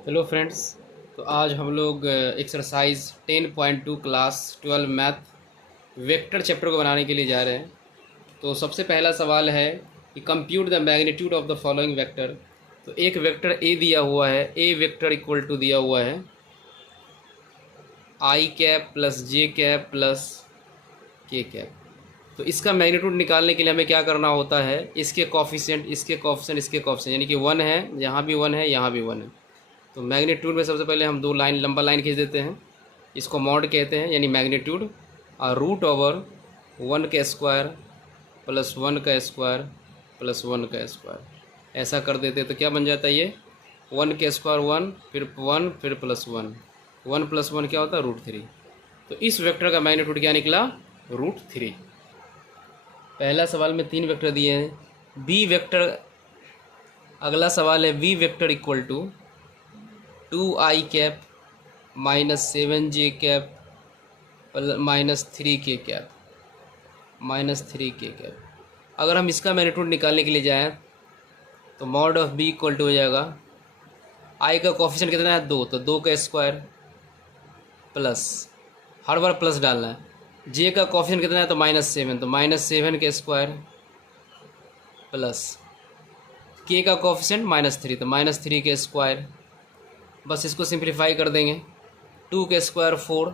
Hello friends. तो आज हम लोग exercise 10.2 class 12 math vector chapter को बनाने के लिए जा रहे हैं। तो सबसे पहला सवाल है कि compute the magnitude of the following vector. तो एक वेक्टर ए दिया हुआ है, ए वेक्टर इक्वल टू दिया हुआ है i cap plus j cap plus के कैप। तो इसका मैग्नीट्यूड निकालने के लिए हमें क्या करना होता है, इसके कॉफिशिएंट इसके कॉफिशिएंट इसके कॉफिशिएंट, यानी कि वन है, यहाँ भी वन है, यहाँ भी वन है। तो मैग्नीट्यूड में सबसे पहले हम दो लाइन लंबा लाइन खींच देते हैं, इसको मॉड कहते हैं, यानी मैग्नीट्यूड। और रूट ओवर वन का स्क्वायर प्लस वन का स्क्वायर प्लस वन का स्क्वायर, ऐसा कर देते हैं। तो क्या बन जाता है, ये वन का स्क्वायर वन फिर plus one, one plus one क्या होता है, रूट 3। तो इस वेक्टर का मैग्नीट्यूड क्या निकला, रूट 3। पहला सवाल में 3 वेक्टर दिए हैं। बी वेक्टर, अगला सवाल है V vector equal to 2i cap -7j cap -3k cap -3k cap. अगर हम इसका मैग्नीट्यूड निकालने के लिए जाएं तो mod of B equal to हो जाएगा, आई का कोफिशिएंट कितना है, 2, तो 2 का स्क्वायर प्लस, हर बार प्लस डालना है। जे का कोफिशिएंट कितना है, तो -7, तो -7 का स्क्वायर प्लस के का कोफिशिएंट -3, तो -3 का स्क्वायर। बस इसको सिंप्लीफाई कर देंगे, 2 का स्क्वायर 4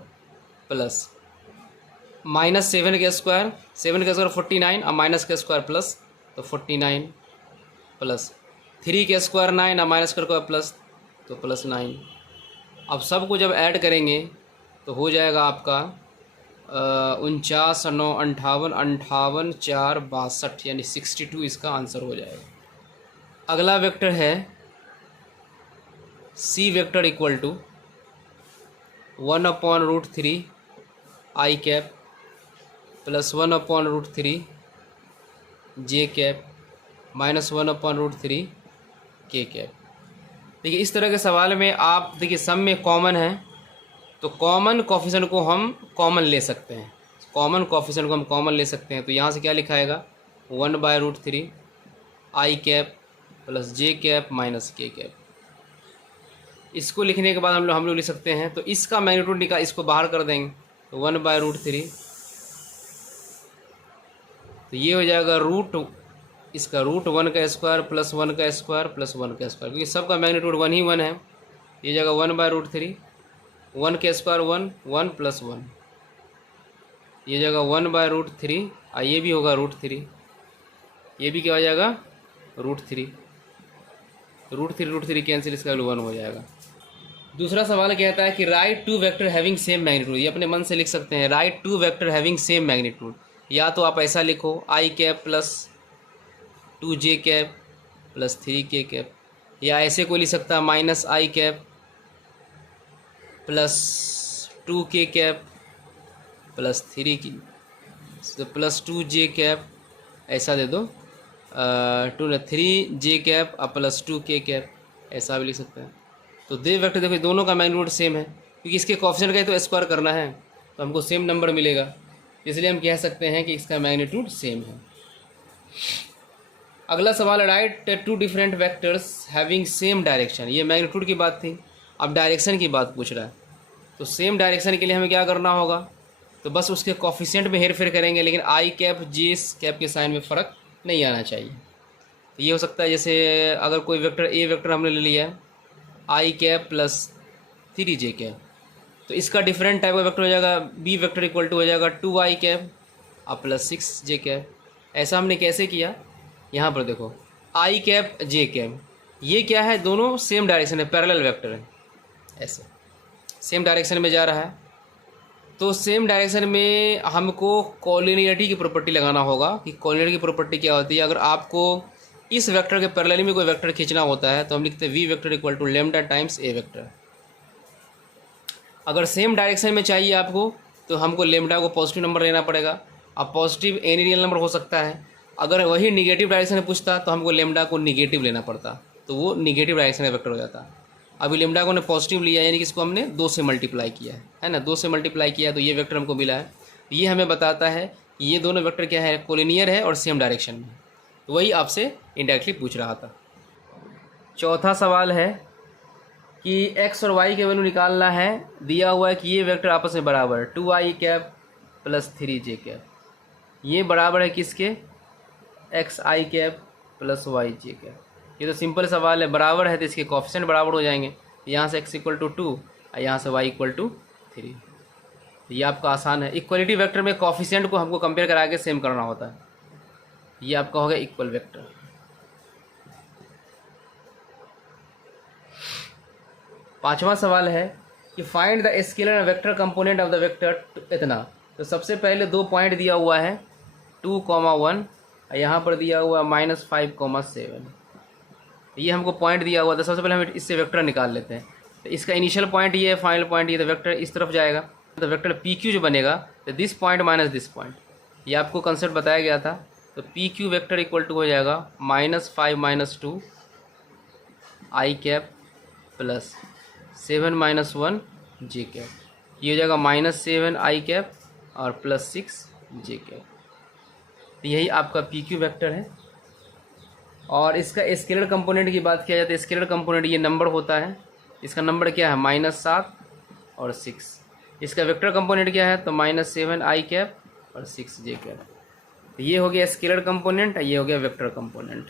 प्लस -7 का स्क्वायर, 7 का स्क्वायर 49 और माइनस का स्क्वायर प्लस, तो 49 प्लस 3 का स्क्वायर 9 और माइनस का स्क्वायर प्लस, तो +9। अब सबको जब ऐड करेंगे तो हो जाएगा आपका 49 9 58 58 4 62, यानी 62 इसका आंसर हो जाएगा। अगला वेक्टर है C vector equal to 1/√3 i cap plus 1/√3 j cap -1/√3 k cap. देखिए इस तरह के सवाल में आप देखिए सब में कॉमन है, तो कॉमन कोफिशिएंट को हम कॉमन ले सकते हैं, कॉमन कोफिशिएंट को हम कॉमन ले सकते हैं। तो यहाँ से क्या लिखाएगा, 1/√3 i cap plus j cap minus के कैप। इसको लिखने के बाद हम लोग लिख सकते हैं, तो इसका मैग्नीट्यूड निकाल, इसको बाहर कर देंगे, तो 1/√3, तो ये हो जाएगा इसका √1 का स्क्वायर प्लस 1 का स्क्वायर प्लस 1 का स्क्वायर, क्योंकि सबका मैग्नीट्यूड 1 ही 1 है। ये जाएगा 1/√3, 1 का स्क्वायर 1 1 प्लस 1, ये जाएगा 1/√3, और ये भी होगा √3, ये भी क्या हो जाएगा, √3 √3 कैंसिल, इसका वैल्यू 1 हो जाएगा। दूसरा सवाल कहता है कि right 2 vector having same magnitude. ये अपने मन से लिख सकते हैं, right 2 vector having same magnitude. या तो आप ऐसा लिखो, i cap plus 2j cap plus 3k cap, या ऐसे कोई लिख सकता है -i cap plus 2k cap plus 3k plus 2j cap, ऐसा दे दो 3j कैप और प्लस 2k कैप, ऐसा भी लिख सकते हैं। तो दे वेक्टर देखो दोनों का मैग्नीट्यूड सेम है, क्योंकि इसके कोफिशिएंट का तो स्क्वायर करना है, तो हमको सेम नंबर मिलेगा, इसलिए हम कह सकते हैं कि इसका मैग्नीट्यूड सेम है। अगला सवाल, right 2 different vectors having same direction. ये मैग्नीट्यूड की बात थी, अब डायरेक्शन की बात पूछ रहा है। तो सेम डायरेक्शन के लिए हमें क्या करना होगा, तो बस उसके कोफिशिएंट में हेर फेर करेंगे, लेकिन आई कैप जे कैप के साइन में फ़र्क नहीं आना चाहिए। तो ये हो सकता है, जैसे अगर कोई वेक्टर ए वेक्टर हमने ले लिया है i cap plus 3j cap, तो इसका डिफरेंट टाइप का वेक्टर हो जाएगा बी वेक्टर इक्वल टू हो जाएगा 2i कैप और प्लस 6j कैप। ऐसा हमने कैसे किया, यहाँ पर देखो आई कैप जे कैप, ये क्या है, दोनों सेम डायरेक्शन है, पैरेलल वेक्टर है, ऐसे सेम डायरेक्शन में जा रहा है। तो सेम डायरेक्शन में हमको कॉलिनियरिटी की प्रॉपर्टी लगाना होगा, कि कॉलिनियरिटी की प्रॉपर्टी क्या होती है। अगर आपको इस वेक्टर के पैरेलल में कोई वेक्टर खींचना होता है, तो हम लिखते हैं V vector equal to lambda times A vector. अगर सेम डायरेक्शन में चाहिए आपको, तो हमको लेमडा को पॉजिटिव नंबर लेना पड़ेगा। अब पॉजिटिव एनी रियल नंबर हो सकता है, अगर वही निगेटिव डायरेक्शन में पूछता तो हमको लेमडा को निगेटिव लेना पड़ता, तो वो निगेटिव डायरेक्शन में वेक्टर हो जाता। अभी लेमडा को ने पॉजिटिव लिया, यानी कि इसको हमने 2 से मल्टीप्लाई किया है ना, 2 से मल्टीप्लाई किया, तो ये वेक्टर हमको मिला है। ये हमें बताता है कि ये दोनों वेक्टर क्या है, कोलिनियर है और सेम डायरेक्शन में। तो वही आपसे इनडायरेक्टली पूछ रहा था। चौथा सवाल है कि एक्स और वाई के वैल्यू निकालना है, दिया हुआ है कि ये वेक्टर आपस में बराबर है 2i cap plus 3j cap, ये बराबर है किसके, एक्स आई कैप प्लस वाई जे कैप। ये तो सिंपल सवाल है, बराबर है तो इसके कोफिशिएंट बराबर हो जाएंगे, यहाँ से x इक्वल टू 2 और यहाँ से y इक्वल टू 3। ये आपका आसान है। इक्वलिटी वेक्टर में कोफिशिएंट को हमको कंपेयर करा के सेम करना होता है। ये आपका हो गया इक्वल वेक्टर। पांचवा सवाल है कि find the scalar vector component of the vector इतना। तो सबसे पहले 2 पॉइंट दिया हुआ है 2,1, यहाँ पर दिया हुआ है -5,7। ये हमको पॉइंट दिया हुआ था। सबसे पहले हम इससे वेक्टर निकाल लेते हैं। तो इसका इनिशियल पॉइंट ये है, फाइनल पॉइंट ये, तो वेक्टर इस तरफ जाएगा तो वेक्टर पी क्यू जो बनेगा तो this point minus this point, ये आपको कंसेप्ट बताया गया था। तो P Q vector equal to हो जाएगा -5 - 2 I cap plus 7 - 1 J cap, ये हो जाएगा -7 आई कैप और +6 जे कैप। तो यही आपका पी क्यू वेक्टर है। और इसका स्केलर कंपोनेंट की बात किया जाए तो स्केलर कंपोनेंट ये नंबर होता है, इसका नंबर क्या है -7 और 6। इसका वेक्टर कंपोनेंट क्या है तो -7 आई कैप और 6 जे कैप। तो ये हो गया स्केलर कंपोनेंट, ये हो गया वेक्टर कंपोनेंट,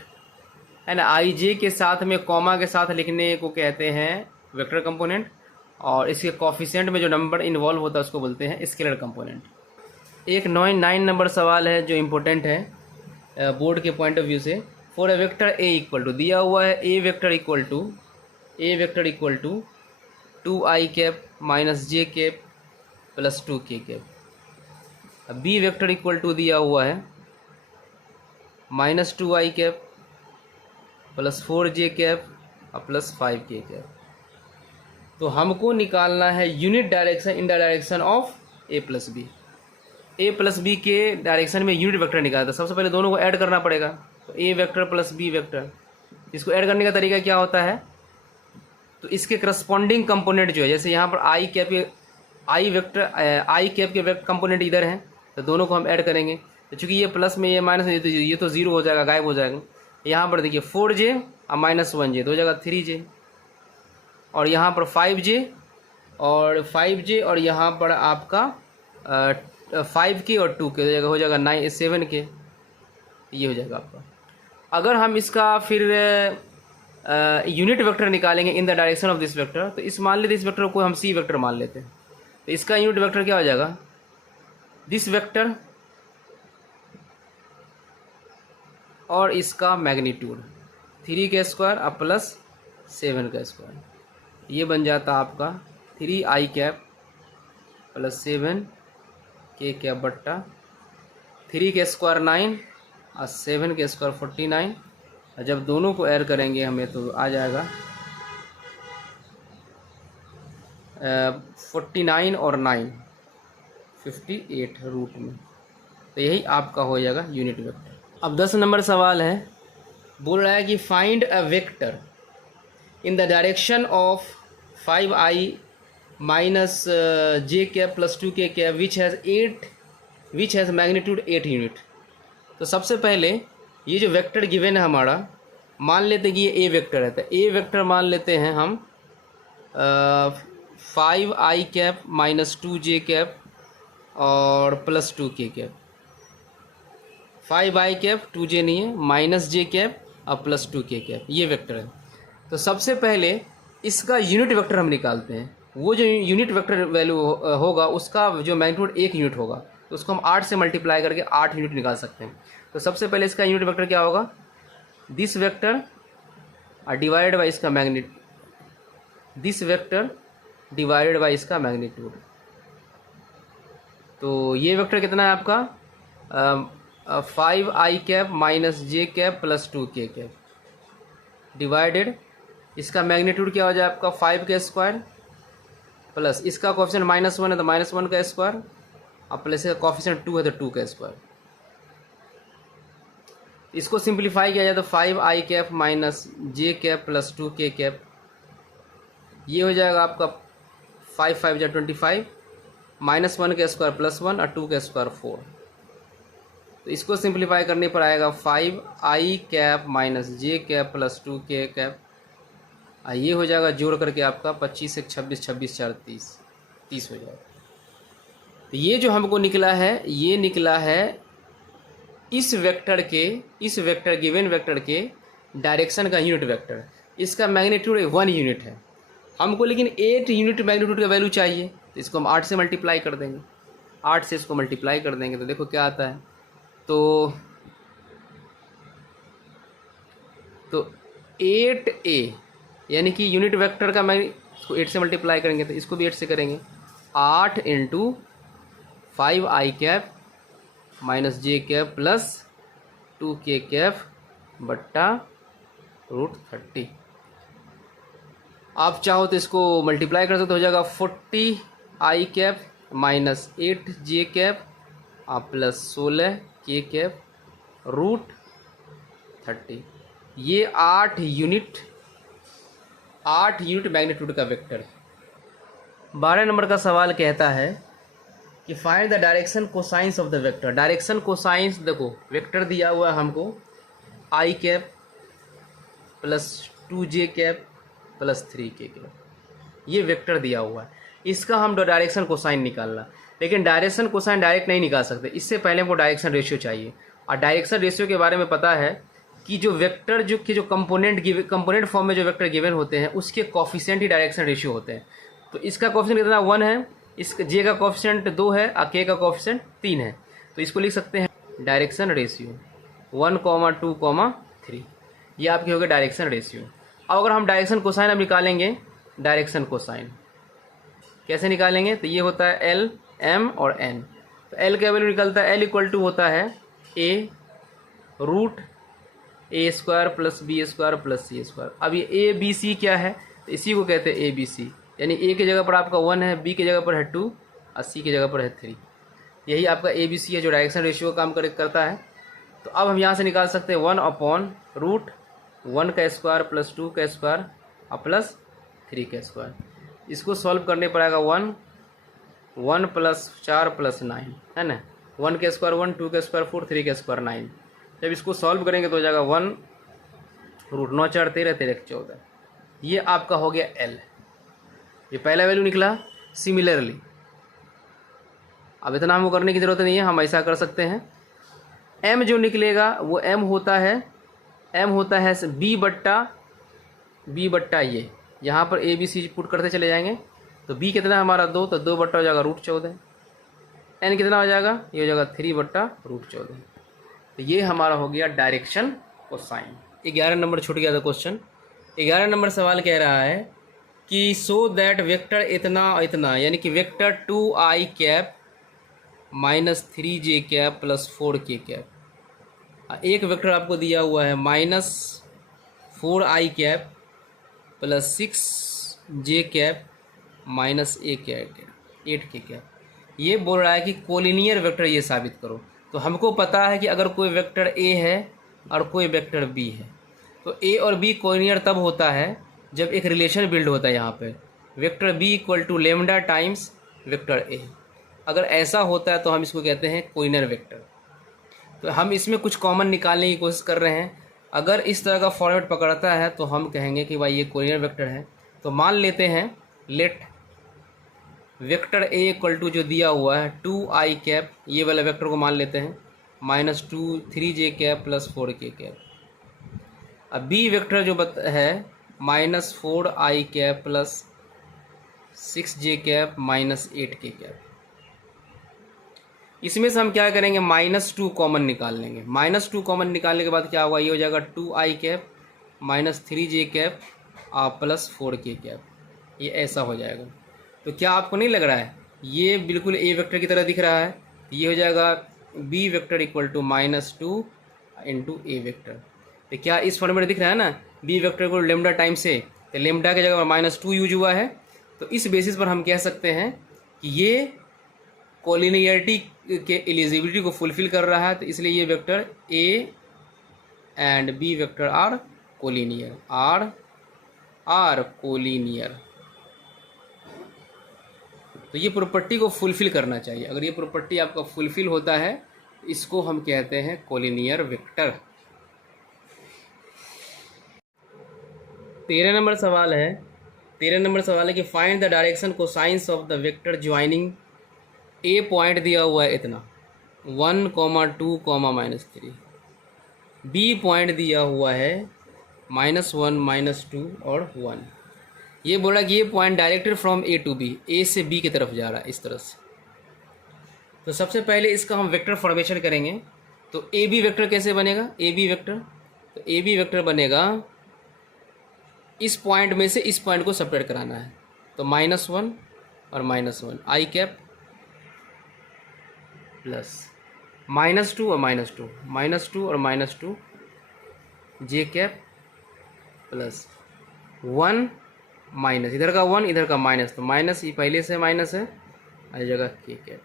है ना। आई जे के साथ में कॉमा के साथ लिखने को कहते हैं वेक्टर कंपोनेंट, और इसके कोफिशिएंट में जो नंबर इन्वॉल्व होता है उसको बोलते हैं स्केलर कंपोनेंट। एक 9 नंबर सवाल है जो इम्पोर्टेंट है बोर्ड के पॉइंट ऑफ व्यू से। For a vector a equal to, दिया हुआ है a vector equal to 2i cap minus j cap plus 2k cap. B vector equal to दिया हुआ है -2i cap plus 4j cap और plus 5k cap. तो हमको निकालना है unit direction in the direction of a plus b के डायरेक्शन में यूनिट वेक्टर निकालता है। सबसे पहले दोनों को ऐड करना पड़ेगा, तो a vector plus b vector. इसको ऐड करने का तरीका क्या होता है, तो इसके करस्पॉन्डिंग कंपोनेंट जो है, जैसे यहाँ पर आई कैप के वेक्टर कंपोनेंट इधर हैं तो दोनों को हम ऐड करेंगे। तो चूँकि ये प्लस में ये माइनस में, ये तो जीरो हो जाएगा, गायब हो जाएगा। यहाँ पर देखिए 4j और -1j तो हो जाएगा 3j, और यहाँ पर 5j और यहाँ पर आपका 5k और 2k हो जाएगा 7k, ये हो जाएगा आपका। अगर हम इसका फिर यूनिट वेक्टर निकालेंगे इन the direction of this vector, तो इस मान लेते इस वेक्टर को हम सी वेक्टर मान लेते हैं। तो इसका यूनिट वेक्टर क्या हो जाएगा, दिस वेक्टर और इसका मैग्नीट्यूड 3k² और प्लस 7k², ये बन जाता आपका 3i cap plus 7k cap बट्टा 3k² 9 और 7k² 49। और जब दोनों को ऐड करेंगे हमें तो आ जाएगा 49 और 9 58 रूट में। तो यही आपका हो जाएगा यूनिट वेक्टर। अब 10 नंबर सवाल है, बोल रहा है कि find a vector in the direction of 5i minus j cap plus 2k cap which has magnitude 8 unit. तो सबसे पहले ये जो वेक्टर गिवन है हमारा, मान लेते हैं कि ये ए वेक्टर है, तो ए वेक्टर मान लेते हैं हम 5i cap minus 2j cap और plus 2k cap. 5i cap 2j नहीं है, -j कैप और प्लस 2k कैप, ये वेक्टर है। तो सबसे पहले इसका यूनिट वेक्टर हम निकालते हैं। वो जो यूनिट वेक्टर वैल्यू होगा उसका जो मैग्नीट्यूड 1 यूनिट होगा, तो उसको हम 8 से मल्टीप्लाई करके 8 यूनिट निकाल सकते हैं। तो सबसे पहले इसका यूनिट वेक्टर क्या होगा, दिस वेक्टर डिवाइडेड बाई इसका magnitude, this vector divided by इसका मैग्नीट्यूड। तो ये वेक्टर कितना है आपका 5i cap minus j cap plus 2k cap divided इसका मैग्नीट्यूड क्या हो जाए आपका 5k² प्लस इसका कोफिशिएंट -1 है तो -1k² और प्लस इसका कोफिशिएंट 2 है तो 2k²। इसको सिंप्लीफाई किया जाए तो 5i cap minus j cap plus 2k cap, ये हो जाएगा आपका 5 5 जा 25 -1k² प्लस 1 और 2k² 4। तो इसको सिंप्लीफाई करने पर आएगा 5i cap minus j cap plus 2k cap ये हो जाएगा जोड़ करके आपका 25 एक 26, 26 4 30, 30 हो जाएगा। तो ये जो हमको निकला है, ये निकला है इस वेक्टर गिवन वेक्टर के डायरेक्शन का यूनिट वेक्टर। इसका मैग्नीट्यूड 1 यूनिट है हमको, लेकिन 8 यूनिट मैग्नीट्यूड का वैल्यू चाहिए, तो इसको हम 8 से मल्टीप्लाई कर देंगे। 8 से इसको मल्टीप्लाई कर देंगे तो देखो क्या आता है। तो 8a यानी कि यूनिट वेक्टर का इसको 8 से मल्टीप्लाई करेंगे तो इसको भी 8 से करेंगे। 8 into 5i cap minus j cap plus 2k cap बट्टा √30। आप चाहो तो इसको मल्टीप्लाई कर सकते हो जाएगा 40i cap minus 8j cap plus 16k cap √30। ये 8 यूनिट मैग्नीट्यूड का वेक्टर है। 12 नंबर का सवाल कहता है कि find the direction cosines of the vector. Direction cosines देखो, वेक्टर दिया हुआ है हमको i cap plus 2j cap plus 3k cap, ये वेक्टर दिया हुआ है। इसका हम डायरेक्शन कोसाइन निकालना, लेकिन डायरेक्शन कोसाइन डायरेक्ट नहीं निकाल सकते, इससे पहले हमको डायरेक्शन रेशियो चाहिए। और डायरेक्शन रेशियो के बारे में पता है कि जो वेक्टर जो कंपोनेंट फॉर्म में जो वेक्टर गिवन होते हैं उसके कोफिशिएंट ही डायरेक्शन रेशियो होते हैं। तो इसका कोफिशिएंट कितना 1 है, इस जे का कोफिशिएंट 2 है और के का कोफिशिएंट 3 है। तो इसको लिख सकते हैं डायरेक्शन रेशियो 1, 2, 3। ये आपके हो गए डायरेक्शन रेशियो। अब अगर हम डायरेक्शन कोसाइन अब निकालेंगे, डायरेक्शन कोसाइन कैसे निकालेंगे, तो ये होता है L, M और N। तो L का वैल्यू निकलता है L इक्वल टू होता है A √a² plus b² plus c²। अब ये ABC क्या है, तो इसी को कहते हैं ABC, यानी A की जगह पर आपका 1 है, B की जगह पर है 2 और C की जगह पर है 3। यही आपका ABC है जो डायरेक्शन रेशियो काम करता है। तो अब हम यहाँ से निकाल सकते हैं 1/√1 का स्क्वायर प्लस 2 का स्क्वायर और प्लस 3 का स्क्वायर। इसको सॉल्व करने पर आएगा 1 प्लस 4 प्लस 9 है ना, 1 का स्क्वायर 1, 2 का स्क्वायर 4, 3 का स्क्वायर 9। जब इसको सॉल्व करेंगे तो हो जाएगा 1√9 4 13 13 14। ये आपका हो गया L, ये पहला वैल्यू निकला। सिमिलरली अब इतना हमको करने की ज़रूरत नहीं है, हम ऐसा कर सकते हैं M जो निकलेगा वो M होता है B बट्टा ये, यहाँ पर ABC पुट करते चले जाएंगे तो B कितना हमारा 2, तो 2 बट्टा हो जाएगा √14। N कितना हो जाएगा, ये हो जाएगा 3 बट्टा √14। तो ये हमारा हो गया डायरेक्शन कोसाइन। 11 नंबर छूट गया था क्वेश्चन। 11 नंबर सवाल कह रहा है कि सो दैट वेक्टर इतना इतना यानी कि vector 2i cap minus 3j cap plus 4k cap. एक वेक्टर आपको दिया हुआ है -4i cap plus 6j cap minus 8k cap. ये बोल रहा है कि कोलिनियर वेक्टर ये साबित करो। तो हमको पता है कि अगर कोई वेक्टर A है और कोई वेक्टर B है तो A और B कोलिनियर तब होता है जब एक रिलेशन बिल्ड होता है यहाँ पे vector B equal to lambda times vector A। अगर ऐसा होता है तो हम इसको कहते हैं कोलिनियर वेक्टर। तो हम इसमें कुछ कॉमन निकालने की कोशिश कर रहे हैं। अगर इस तरह का फॉर्मेट पकड़ता है तो हम कहेंगे कि भाई ये कोलिनियर वेक्टर है। तो मान लेते हैं let vector A equal to जो दिया हुआ है 2i कैप, ये वाला वेक्टर को मान लेते हैं -2 3j cap plus 4k cap. अब B वेक्टर जो है -4i cap plus 6j cap minus 8k cap. इसमें से हम क्या करेंगे -2 कॉमन निकाल लेंगे। -2 कॉमन निकालने के बाद क्या होगा, ये हो जाएगा 2i cap minus 3j cap plus 4k cap. ये ऐसा हो जाएगा। तो क्या आपको नहीं लग रहा है ये बिल्कुल A वेक्टर की तरह दिख रहा है। ये हो जाएगा B vector equal to -2 into A vector. तो क्या इस फॉर्मेट में दिख रहा है ना, B वेक्टर को लेमडा टाइम से, तो लेमडा की जगह पर -2 यूज हुआ है। तो इस बेसिस पर हम कह सकते हैं कि ये कोलिनियरिटी के एलिजिबिलिटी को फुलफिल कर रहा है। तो इसलिए ये vector A and B vector are collinear, are collinear. तो ये प्रॉपर्टी को फुलफिल करना चाहिए। अगर ये प्रॉपर्टी आपका फुलफिल होता है इसको हम कहते हैं कोलिनियर वेक्टर। 13 नंबर सवाल है कि find the direction cosines of the vector joining A point दिया हुआ है इतना 1, 2, -3, बी पॉइंट दिया हुआ है -1, -2 और 1। ये बोला कि ये point directed from a to b, a से बी की तरफ जा रहा है इस तरह से। तो सबसे पहले इसका हम वेक्टर फॉर्मेशन करेंगे। तो ए बी वेक्टर कैसे बनेगा? ए बी वेक्टर, तो ए बी वेक्टर बनेगा, इस पॉइंट में से इस पॉइंट को सेपरेट कराना है, तो -1 और -1 आई कैप प्लस -2 और -2, -2 और -2 जे कैप प्लस 1 माइनस, इधर का 1 इधर का माइनस, तो माइनस ये पहले से माइनस है, हर जगह के कैप।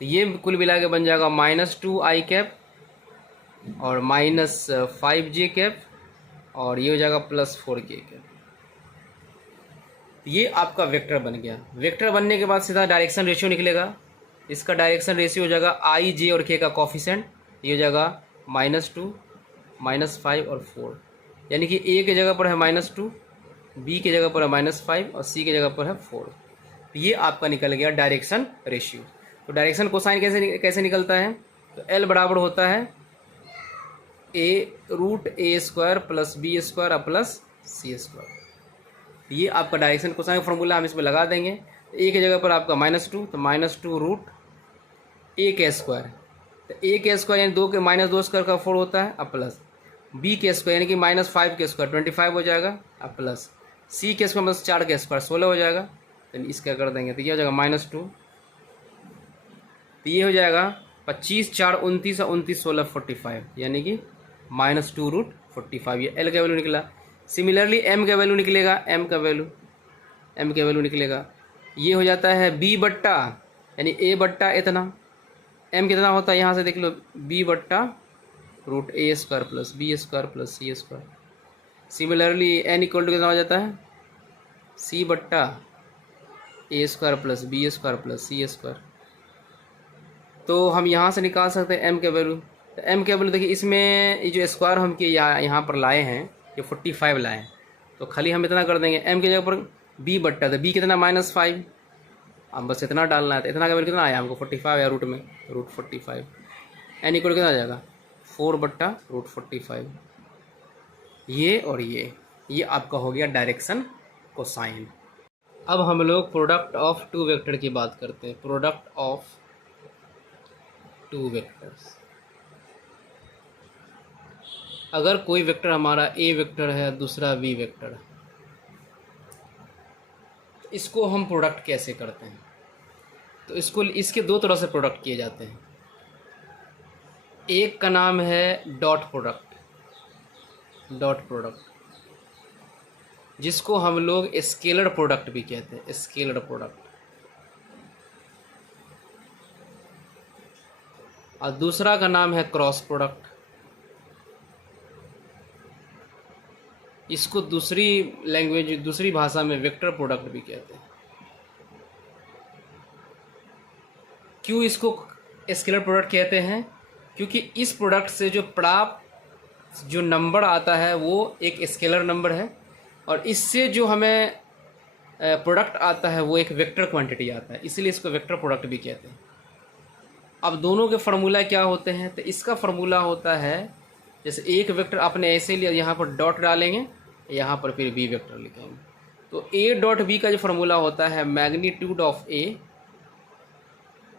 तो ये कुल मिला के बन जाएगा -2 आई कैप और -5 जे कैप और ये हो जाएगा +4 के कैप। ये आपका वेक्टर बन गया। वेक्टर बनने के बाद सीधा डायरेक्शन रेशियो निकलेगा। इसका डायरेक्शन रेशियो हो जाएगा आई जे और के का कॉफिशेंट, ये हो जाएगा -2, -5 और 4, यानी कि ए के जगह पर है -2, बी की जगह पर है -5 और सी की जगह पर है 4। तो ये आपका निकल गया डायरेक्शन रेशियो। तो डायरेक्शन कोसाइन कैसे निकलता है? तो एल बराबर होता है a√a² + b² प्लस c²। ये आपका डायरेक्शन कोसाइन का फॉर्मूला हम इसमें लगा देंगे। ए की जगह पर आपका -2, तो -2√a², तो a² यानी 2 के -2² का 4 होता है, अब प्लस b² यानी कि -5² 25 हो जाएगा, अब प्लस c² मतलब 4² 16 हो जाएगा। तो इसका कर देंगे तो ये हो जाएगा -2, तो ये हो जाएगा 25, 4, 29 और 29, 16, 45, यानी कि -2√45। ये एल का वैल्यू निकला। सिमिलरली एम का वैल्यू निकलेगा, एम का वैल्यू निकलेगा, ये हो जाता है b बट्टा यानी a बट्टा इतना, m कितना होता है यहाँ से देख लो, b/√a² + b² + c²। Similarly n equal to कितना हो जाता है, c/a² + b² + c²। तो हम यहाँ से निकाल सकते हैं m के वैल्यू। तो m के वैल्यू देखिए, इसमें ये जो स्क्वायर हम के यहाँ पर लाए हैं, ये 45 लाए हैं, तो खाली हम इतना कर देंगे m की जगह पर b बट्टा, तो b कितना -5, अब बस इतना डालना है। तो इतना का वैल्यू कितना आया हमको 45 आया रूट में, √45। n इक्वल कितना आ जाएगा 4/√45। ये और ये आपका हो गया डायरेक्शन कोसाइन। अब हम लोग प्रोडक्ट ऑफ टू वेक्टर की बात करते हैं। प्रोडक्ट ऑफ टू वेक्टर्स, अगर कोई वेक्टर हमारा ए वेक्टर है, दूसरा बी वेक्टर है, तो इसको हम प्रोडक्ट कैसे करते हैं? तो इसके दो तरह से प्रोडक्ट किए जाते हैं। एक का नाम है डॉट प्रोडक्ट, जिसको हम लोग स्केलर प्रोडक्ट भी कहते हैं, स्केलर प्रोडक्ट। और दूसरा का नाम है क्रॉस प्रोडक्ट, इसको दूसरी लैंग्वेज, दूसरी भाषा में वेक्टर प्रोडक्ट भी कहते हैं। क्यों इसको स्केलर प्रोडक्ट कहते हैं? क्योंकि इस प्रोडक्ट से जो नंबर आता है वो एक स्केलर नंबर है, और इससे जो हमें प्रोडक्ट आता है वो एक वेक्टर क्वांटिटी आता है, इसलिए इसको वेक्टर प्रोडक्ट भी कहते हैं। अब दोनों के फार्मूला क्या होते हैं? तो इसका फार्मूला होता है, जैसे एक वेक्टर आपने ऐसे लिया, यहाँ पर डॉट डालेंगे, यहाँ पर फिर बी वेक्टर लिखेंगे, तो a.b का जो फार्मूला होता है magnitude of a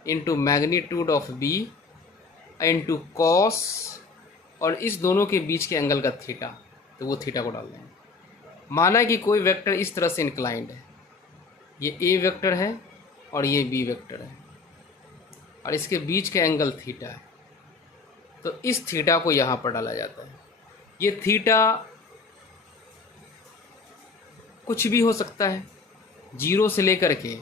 into magnitude of b into cos, और इस दोनों के बीच के एंगल का थीटा, तो वो थीटा को डाल देंगे। माना कि कोई वेक्टर इस तरह से इंक्लाइंड है, ये a वेक्टर है और ये b वेक्टर है, और इसके बीच का एंगल थीटा है, तो इस थीटा को यहाँ पर डाला जाता है। ये थीटा कुछ भी हो सकता है, 0 से लेकर के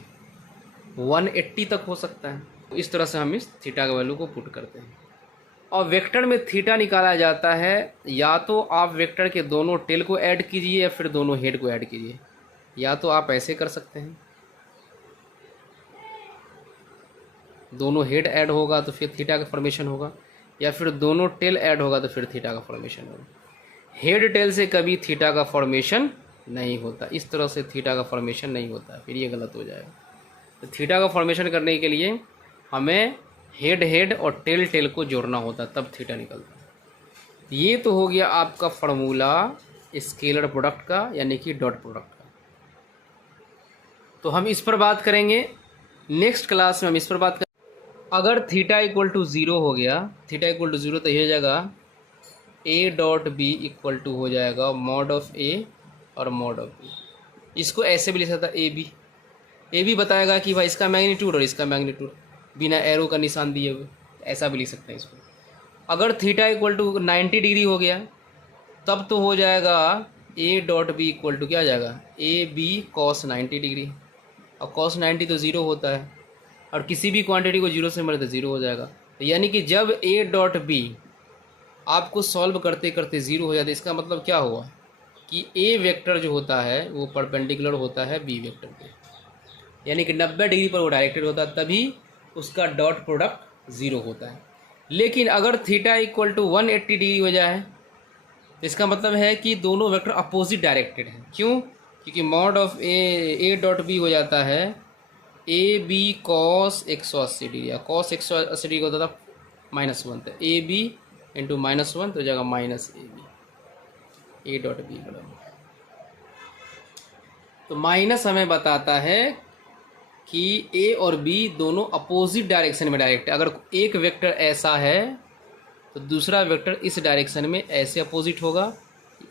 180 तक हो सकता है। तो इस तरह से हम इस थीटा का वैल्यू को पुट करते हैं। और वेक्टर में थीटा निकाला जाता है, या तो आप वेक्टर के दोनों टेल को ऐड कीजिए या फिर दोनों हेड को ऐड कीजिए। या तो आप ऐसे कर सकते हैं, दोनों हेड ऐड होगा तो फिर थीटा का फॉर्मेशन होगा, या फिर दोनों टेल ऐड होगा तो फिर थीटा का फॉर्मेशन होगा। हेड टेल से कभी थीटा का फॉर्मेशन नहीं होता, इस तरह से थीटा का फॉर्मेशन नहीं होता, फिर ये गलत हो जाएगा। तो थीटा का फॉर्मेशन करने के लिए हमें हेड हेड और टेल टेल को जोड़ना होता, तब थीटा निकलता। ये तो हो गया आपका फार्मूला स्केलर प्रोडक्ट का, यानी कि डॉट प्रोडक्ट का। तो हम इस पर बात करेंगे नेक्स्ट क्लास में, हम इस पर बात करेंगे। अगर थीटा इक्वल टू ज़ीरो हो गया, थीटा इक्वल टू ज़ीरो, तो ये हो जाएगा A dot B equal to हो जाएगा मॉड ऑफ ए और मॉड ऑफ बी। इसको ऐसे भी लिख सकता ए बी। ए बी बताएगा कि भाई इसका मैग्नीट्यूड और इसका मैग्नीट्यूड, बिना एरो का निशान दिए हुए, ऐसा भी लिख सकते हैं इसको। अगर थीटा इक्वल टू 90 डिग्री हो गया, तब तो हो जाएगा A dot B equal to क्या आ जाएगा, ए बी कॉस 90 डिग्री। और कॉस 90 तो ज़ीरो होता है, और किसी भी क्वांटिटी को जीरो से मरे तो ज़ीरो हो जाएगा। तो यानी कि जब ए डॉट बी आपको सॉल्व करते करते ज़ीरो हो जाता है, इसका मतलब क्या हुआ कि ए वेक्टर जो होता है वो परपेंडिकुलर होता है बी वेक्टर पे, यानी कि 90 डिग्री पर वो डायरेक्टेड होता है, तभी उसका डॉट प्रोडक्ट ज़ीरो होता है। लेकिन अगर थीटा इक्वल टू 180 डिग्री हो जाए, तो इसका मतलब है कि दोनों वेक्टर अपोजिट डायरेक्टेड हैं। क्यों? क्योंकि mod of A dot B हो जाता है ए बी कॉस 180 डिग्री, या कॉस 180 डिग्री होता था -1, तो ए बी इंटू -1 तो हो जाएगा minus A B, A dot B बराबर। तो माइनस हमें बताता है कि ए और बी दोनों अपोजिट डायरेक्शन में डायरेक्ट है। अगर एक वेक्टर ऐसा है तो दूसरा वेक्टर इस डायरेक्शन में ऐसे अपोजिट होगा,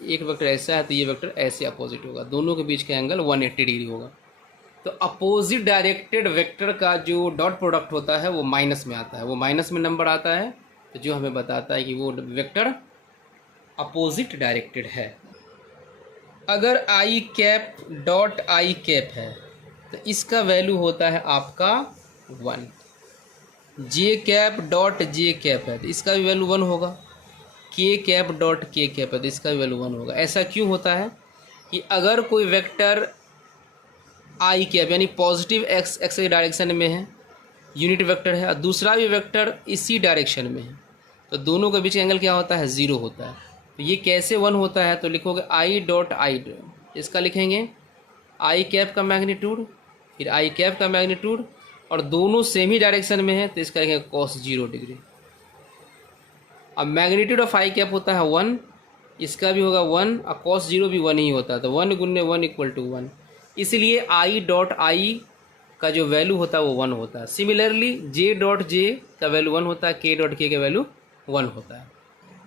एक वेक्टर ऐसा है तो ये वेक्टर ऐसे अपोजिट होगा, दोनों के बीच का एंगल 180 डिग्री होगा। तो अपोजिट डायरेक्टेड वेक्टर का जो डॉट प्रोडक्ट होता है वो माइनस में आता है, वो माइनस में नंबर आता है, तो जो हमें बताता है कि वो वेक्टर अपोजिट डायरेक्टेड है। अगर आई कैप डॉट आई कैप है तो इसका वैल्यू होता है आपका 1। J cap dot J cap है तो इसका भी वैल्यू 1 होगा। के कैप डॉट के कैप है तो इसका भी वैल्यू 1 होगा। ऐसा क्यों होता है कि अगर कोई वेक्टर आई कैप यानी पॉजिटिव एक्स के डायरेक्शन में है, यूनिट वेक्टर है, और दूसरा भी वेक्टर इसी डायरेक्शन में है, तो दोनों के बीच का एंगल क्या होता है, 0 होता है। तो ये कैसे 1 होता है, तो लिखोगे आई डॉट आई, इसका लिखेंगे आई कैप का मैग्नीट्यूड, फिर आई कैप का मैग्नीट्यूड, और दोनों सेम ही डायरेक्शन में है तो इसका लिखेंगे कॉस 0 डिग्री। अब मैग्नीट्यूड ऑफ आई कैप होता है 1, इसका भी होगा 1, और कॉस 0 भी 1 ही होता है, तो 1 गुने 1 इक्वल टू 1, इसलिए आई डॉट आई का जो वैल्यू होता है वो 1 होता है। सिमिलरली जे डॉट जे का वैल्यू 1 होता है, के डॉट के का वैल्यू 1 होता है।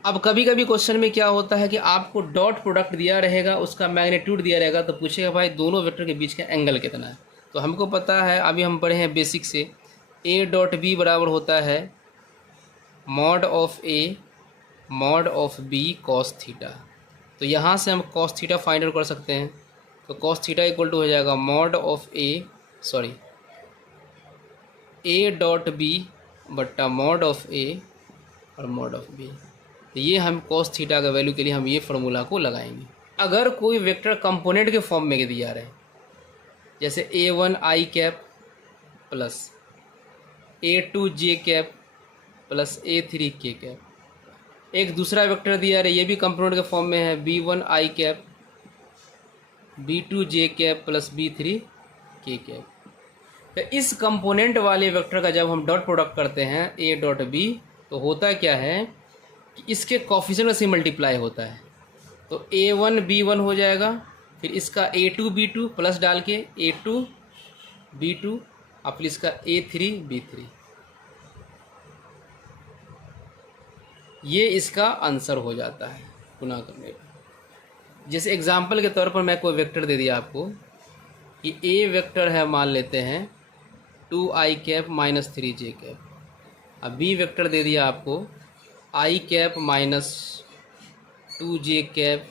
अब कभी कभी क्वेश्चन में क्या होता है कि आपको डॉट प्रोडक्ट दिया रहेगा, उसका मैग्नीट्यूड दिया रहेगा, तो पूछेगा भाई दोनों वेक्टर के बीच का एंगल कितना है। तो हमको पता है, अभी हम पढ़े हैं बेसिक से, ए डॉट बी बराबर होता है mod of A mod of B cos theta. तो यहाँ से हम कॉस थीटा फाइंड आउट कर सकते हैं। तो कॉस थीटा इक्वल टू हो जाएगा mod of A dot B बट्टा मॉड ऑफ ए और मॉड ऑफ बी। तो ये हम कॉस थीटा का वैल्यू के लिए हम ये फार्मूला को लगाएंगे। अगर कोई वेक्टर कंपोनेंट के फॉर्म में दिया रहे, जैसे A1 आई कैप प्लस A2 जे कैप प्लस A3 के कैप, एक दूसरा वेक्टर दिया रहे, ये भी कंपोनेंट के फॉर्म में है, B1 आई कैप B2 जे कैप प्लस B3 के कैप। तो इस कंपोनेंट वाले वेक्टर का जब हम डॉट प्रोडक्ट करते हैं ए डॉट बी, तो होता क्या है कि इसके कोफिशिएंट से मल्टीप्लाई होता है। तो A1 B1 हो जाएगा, फिर इसका A2 B2 प्लस डाल के A2 B2 और फिर इसका A3 B3, ये इसका आंसर हो जाता है गुना करने पर। जैसे एग्जाम्पल के तौर पर मैं कोई वेक्टर दे दिया आपको कि ए वेक्टर है, मान लेते हैं 2 I cap minus 3 J cap. अब बी वेक्टर दे दिया आपको आई कैप माइनस 2 जे कैप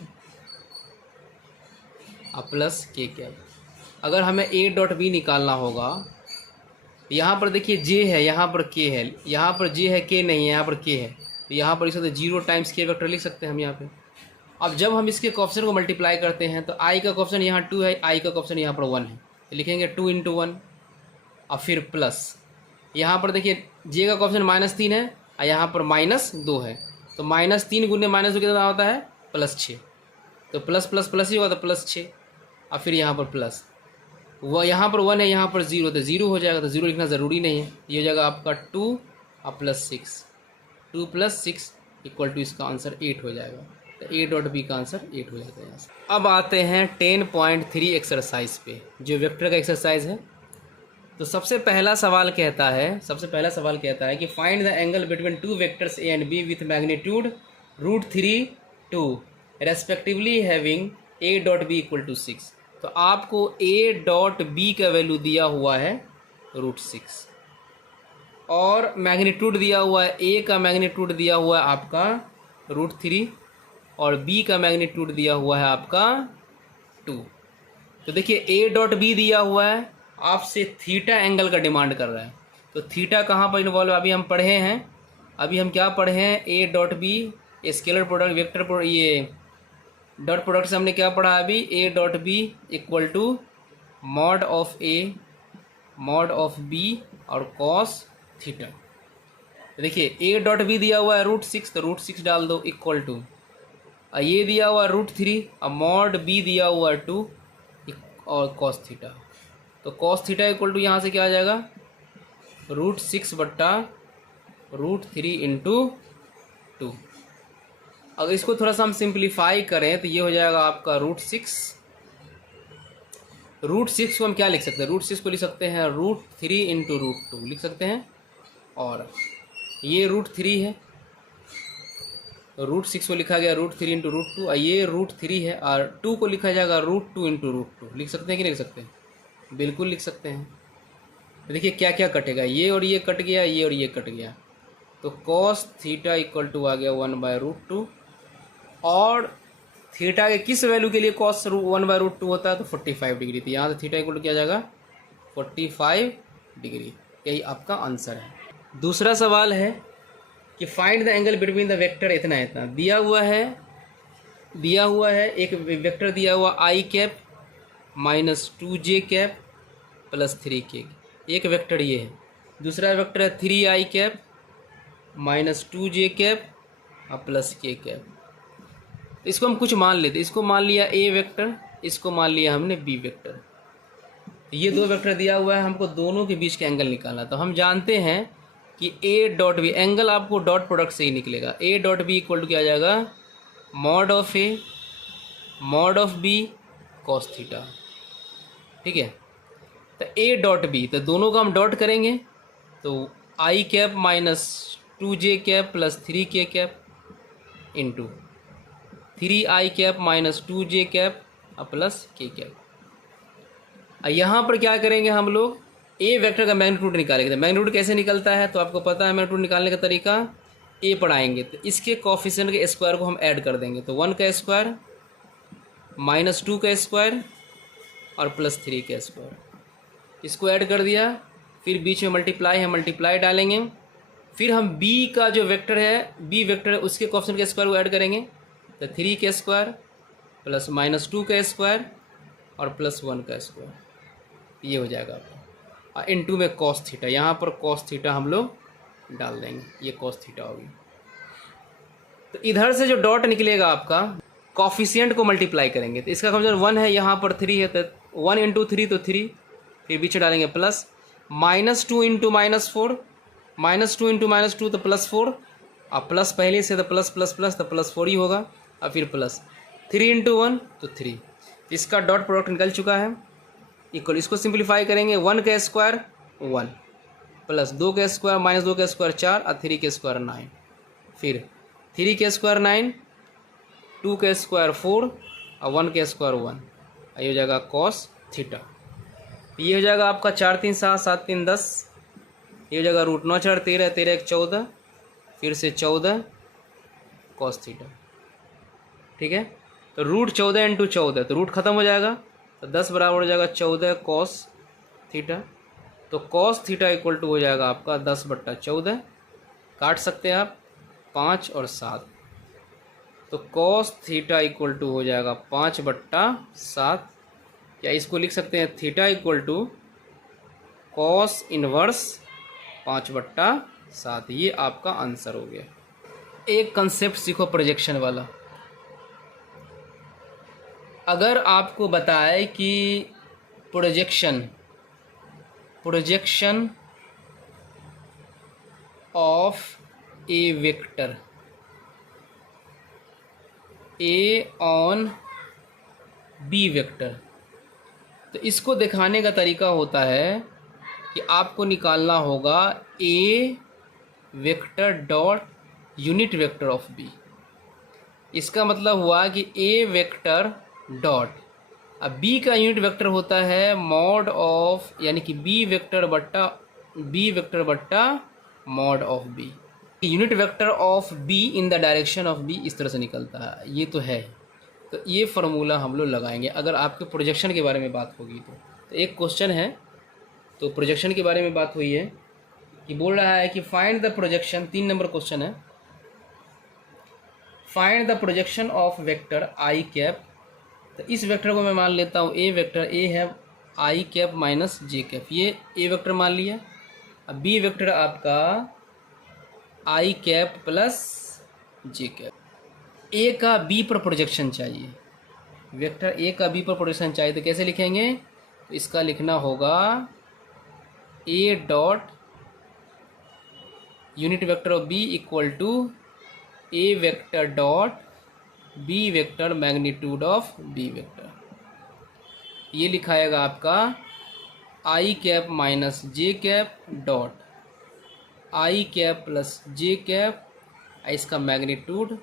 प्लस के कैप। अगर हमें ए डॉट बी निकालना होगा, यहाँ पर देखिए जे है, यहाँ पर के है, यहाँ पर जे है के नहीं है, यहाँ पर के है, तो यहाँ पर इसे 0 टाइम्स के वेक्टर लिख सकते हैं हम यहाँ पे। अब जब हम इसके कोएफिशिएंट को मल्टीप्लाई करते हैं तो आई का कोएफिशिएंट यहाँ 2 है, आई का कोएफिशिएंट यहाँ पर 1 है, तो लिखेंगे 2 × 1 और फिर प्लस, यहाँ पर देखिए जे का कोएफिशिएंट -3 है और यहाँ पर -2 है, तो -3 गुने -2 कितना होता है, +6, तो प्लस प्लस प्लस ही होगा तो +6, और फिर यहाँ पर प्लस, वह यहाँ पर 1 है, यहाँ पर 0, तो 0 हो जाएगा, तो 0 लिखना ज़रूरी नहीं है। ये हो जाएगा आपका 2 और +6, 2 + 6 = इसका आंसर 8 हो जाएगा। तो A.B का आंसर 8 हो जाता है यहाँ से। अब आते हैं 10.3 एक्सरसाइज पे, जो वेक्टर का एक्सरसाइज है। तो सबसे पहला सवाल कहता है कि find the angle between two vectors A and B with magnitude √3, 2 respectively having A.B = 6। तो आपको A.B का वैल्यू दिया हुआ है √6 और मैग्नीट्यूड दिया हुआ है, A का मैग्नीट्यूड दिया हुआ है आपका √3 और B का मैग्नीट्यूड दिया हुआ है आपका 2। तो देखिए A.B दिया हुआ है, आपसे थीटा एंगल का डिमांड कर रहा है। तो थीटा कहाँ पर इन्वॉल्व है, अभी हम पढ़े हैं, अभी हम क्या पढ़े हैं, A.B scalar product, vector product, ये डॉट प्रोडक्ट से हमने क्या पढ़ा अभी, A.B = mod of A mod of B और cos थीटा। देखिए A.B दिया हुआ है √6, तो √6 डाल दो = ये दिया हुआ √3 और mod B दिया हुआ 2 और cos थीटा। तो cos थीटा = यहाँ से क्या आ जाएगा, √6 बट्टा √3 × 2। अगर इसको थोड़ा सा हम सिंप्लीफाई करें तो ये हो जाएगा आपका √6। √6 को हम क्या लिख सकते हैं, √6 को लिख सकते हैं √3 × √2 लिख सकते हैं, और ये √3 है, √6 को लिखा गया √3 × √2, और ये √3 है, और 2 को लिखा जाएगा √2 × √2। लिख सकते हैं कि नहीं लिख सकते हैं, बिल्कुल लिख सकते हैं। तो देखिए क्या क्या कटेगा, ये और ये कट गया, ये और ये कट गया, तो cos थीटा = आ गया 1/√2, और थीटा के किस वैल्यू के लिए cos 1/√2 होता है, तो 45 डिग्री। तो यहाँ से थीटा = क्या जाएगा, 45 डिग्री। यही आपका आंसर है। दूसरा सवाल है कि find the angle between the vector, इतना दिया हुआ है एक वेक्टर दिया हुआ I cap -2j cap +3k, एक वेक्टर ये है। दूसरा वेक्टर है 3I कैप -2j कैप और +k कैप। इसको हम कुछ मान लेते, इसको मान लिया A वेक्टर, इसको मान लिया हमने B वेक्टर। ये दो वेक्टर दिया हुआ है, हमको दोनों के बीच का एंगल निकालना। तो हम जानते हैं कि A.B एंगल आपको डॉट प्रोडक्ट से ही निकलेगा। A.B = क्या आ जाएगा, mod of A mod of B cos theta. ठीक है, तो A.B, तो दोनों का हम डॉट करेंगे, तो I cap -2j cap +3k cap into 3I cap -2j cap +k cap. यहाँ पर क्या करेंगे हम लोग, A वेक्टर का मैग्नीट्यूड निकालेंगे। तो मैग्नीट्यूड कैसे निकलता है, तो आपको पता है मैग्नीट्यूड निकालने का तरीका, A पढ़ाएंगे तो इसके कोफिशिएंट के स्क्वायर को हम ऐड कर देंगे। तो 1 का स्क्वायर -2 का स्क्वायर और +3 का स्क्वायर, इसको ऐड कर दिया। फिर बीच में मल्टीप्लाई है, मल्टीप्लाई डालेंगे। फिर हम B का जो वेक्टर है, B वेक्टर है, उसके कोफिशिएंट के स्क्वायर को ऐड करेंगे। तो 3 का स्क्वायर प्लस -2 का स्क्वायर और +1 का स्क्वायर, ये हो जाएगा आपका। और इनटू में cos थीटा, यहाँ पर cos थीटा हम लोग डाल देंगे, ये cos थीटा होगी। तो इधर से जो डॉट निकलेगा आपका, कॉफिशिएंट को मल्टीप्लाई करेंगे। तो इसका मतलब 1 है, यहाँ पर 3 है, तो 1 × 3 तो 3, फिर बीच डालेंगे प्लस, -2 × -4, -2 × -2 तो +4, और प्लस पहले से तो प्लस प्लस प्लस तो +4 ही होगा, और फिर प्लस 3 × 1 तो 3। इसका डॉट प्रोडक्ट निकल चुका है, इक्वल, इसको सिंप्लीफाई करेंगे, 1 का स्क्वायर 1 प्लस 2 का स्क्वायर -2 का स्क्वायर 4 और 3 का स्क्वायर 9, फिर 3 का स्क्वायर 9, 2 का स्क्वायर 4 और 1 का स्क्वायर 1, ये हो जाएगा cos थीटा। ये हो जाएगा आपका 4 3 7 7 3 10, ये हो जाएगा √9 4 13 13 1 14, फिर से 14 cos थीटा। ठीक है, तो √14 × 14, तो रूट खत्म हो जाएगा, तो 10 बराबर हो जाएगा 14 cos थीटा। तो cos थीटा = हो जाएगा आपका 10/14, काट सकते हैं आप 5 और 7, तो cos थीटा = हो जाएगा 5/7, या इसको लिख सकते हैं थीटा = cos इनवर्स 5/7। ये आपका आंसर हो गया। एक कंसेप्ट सीखो प्रोजेक्शन वाला। अगर आपको बताए कि projection of A vector A on B vector, तो इसको दिखाने का तरीका होता है कि आपको निकालना होगा a vector dot unit vector of b. इसका मतलब हुआ कि ए वेक्टर डॉट, अब बी का यूनिट वेक्टर होता है मॉड ऑफ, यानी कि बी वेक्टर बट्टा mod of b. Unit vector of b in the direction of b इस तरह से निकलता है, ये तो है। तो ये फार्मूला हम लोग लगाएंगे अगर आपके प्रोजेक्शन के बारे में बात होगी तो एक क्वेश्चन है, तो प्रोजेक्शन के बारे में बात हुई है कि बोल रहा है कि find the projection, 3 number question है, find the projection of vector i cap. तो इस वेक्टर को मैं मान लेता हूँ ए वेक्टर, ए है i cap minus j cap, ये ए वेक्टर मान लिया। अब बी वेक्टर आपका i cap plus j cap. ए का बी पर प्रोजेक्शन चाहिए, वेक्टर ए का बी पर प्रोजेक्शन चाहिए, तो कैसे लिखेंगे? तो इसका लिखना होगा a dot unit vector of B equal to a vector dot B vector magnitude of B vector. ये लिखाएगा आपका i cap minus j cap dot i cap plus j cap, इसका मैग्नीट्यूड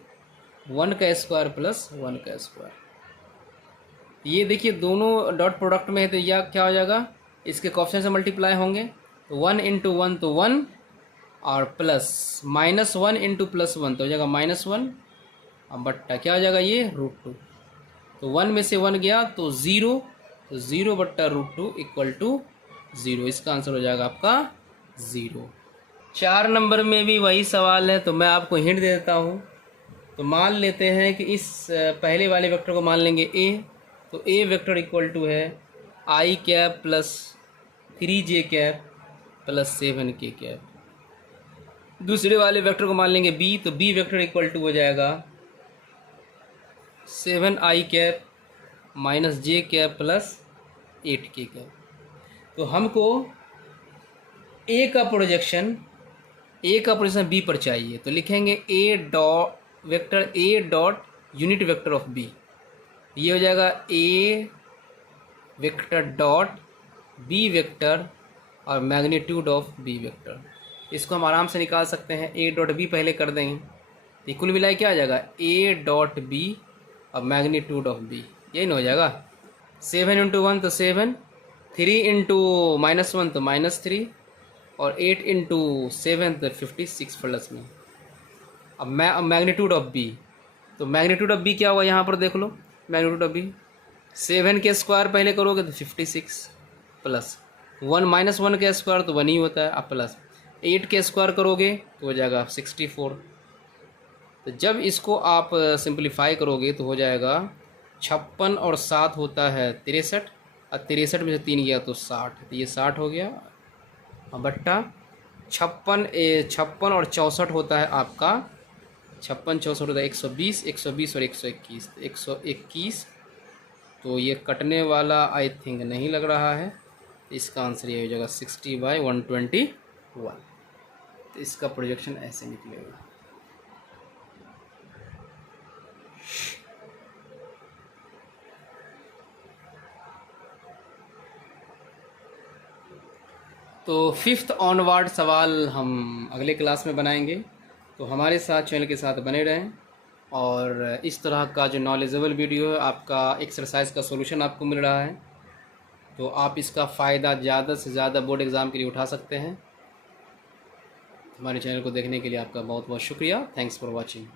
1 का स्क्वायर प्लस 1 का square. ये देखिए दोनों dot product में है तो यह क्या हो जाएगा, इसके कोएफिशिएंट से मल्टीप्लाई होंगे, तो 1 इंटू 1 तो 1 और प्लस -1 इंटू +1 तो हो जाएगा -1, अब बट्टा क्या हो जाएगा ये √2, तो 1 में से 1 गया तो 0, तो 0 बट्टा √2 इक्वल टू 0। इसका आंसर हो जाएगा आपका 0। 4 नंबर में भी वही सवाल है, तो मैं आपको हिंट दे देता हूँ। तो मान लेते हैं कि इस पहले वाले वेक्टर को मान लेंगे ए, तो ए वेक्टर इक्वल टू है i cap plus 3j cap plus 7k cap. दूसरे वाले वेक्टर को मान लेंगे बी, तो बी वेक्टर इक्वल टू हो जाएगा 7i cap minus j cap plus 8k cap. तो हमको ए का प्रोजेक्शन बी पर चाहिए, तो लिखेंगे A dot vector A dot unit vector of B, ये हो जाएगा A vector dot B vector और मैग्नीट्यूड ऑफ बी वेक्टर। इसको हम आराम से निकाल सकते हैं, ए डॉट बी पहले कर देंगे तो कुल मिलाए क्या आ जाएगा ए डॉट बी और मैग्नीट्यूड ऑफ बी, यही ना हो जाएगा। 7 इंटू 1 तो 7, 3 इंटू -1 तो -3 और 8 इंटू 7 तो 56 प्लस में। अब मैग्नीट्यूड ऑफ बी, तो मैग्नीट्यूड ऑफ बी क्या होगा यहाँ पर देख लो, मैग्नीट्यूड ऑफ बी 7 के स्क्वायर पहले करोगे तो 56 प्लस 1 -1 के स्क्वायर तो 1 ही होता है, अब प्लस 8 के स्क्वायर करोगे तो हो जाएगा 64। तो जब इसको आप सिंप्लीफाई करोगे तो हो जाएगा 56 और 7 होता है 63, और 63 में से 3 गया तो 60, तो ये 60 हो गया, बट्टा 56 और 64 होता है आपका 56 64 होता है 120, 120 और 121, 121। तो ये कटने वाला आई थिंक नहीं लग रहा है, तो इसका आंसर ये हो जाएगा 60/121। तो इसका प्रोजेक्शन ऐसे निकलेगा। तो 5th ऑनवर्ड सवाल हम अगले क्लास में बनाएंगे, तो हमारे साथ चैनल के साथ बने रहें। और इस तरह का जो नॉलेजेबल वीडियो है, आपका एक्सरसाइज का सॉल्यूशन आपको मिल रहा है, तो आप इसका फ़ायदा ज़्यादा से ज़्यादा बोर्ड एग्ज़ाम के लिए उठा सकते हैं। हमारे चैनल को देखने के लिए आपका बहुत बहुत शुक्रिया। Thanks for watching.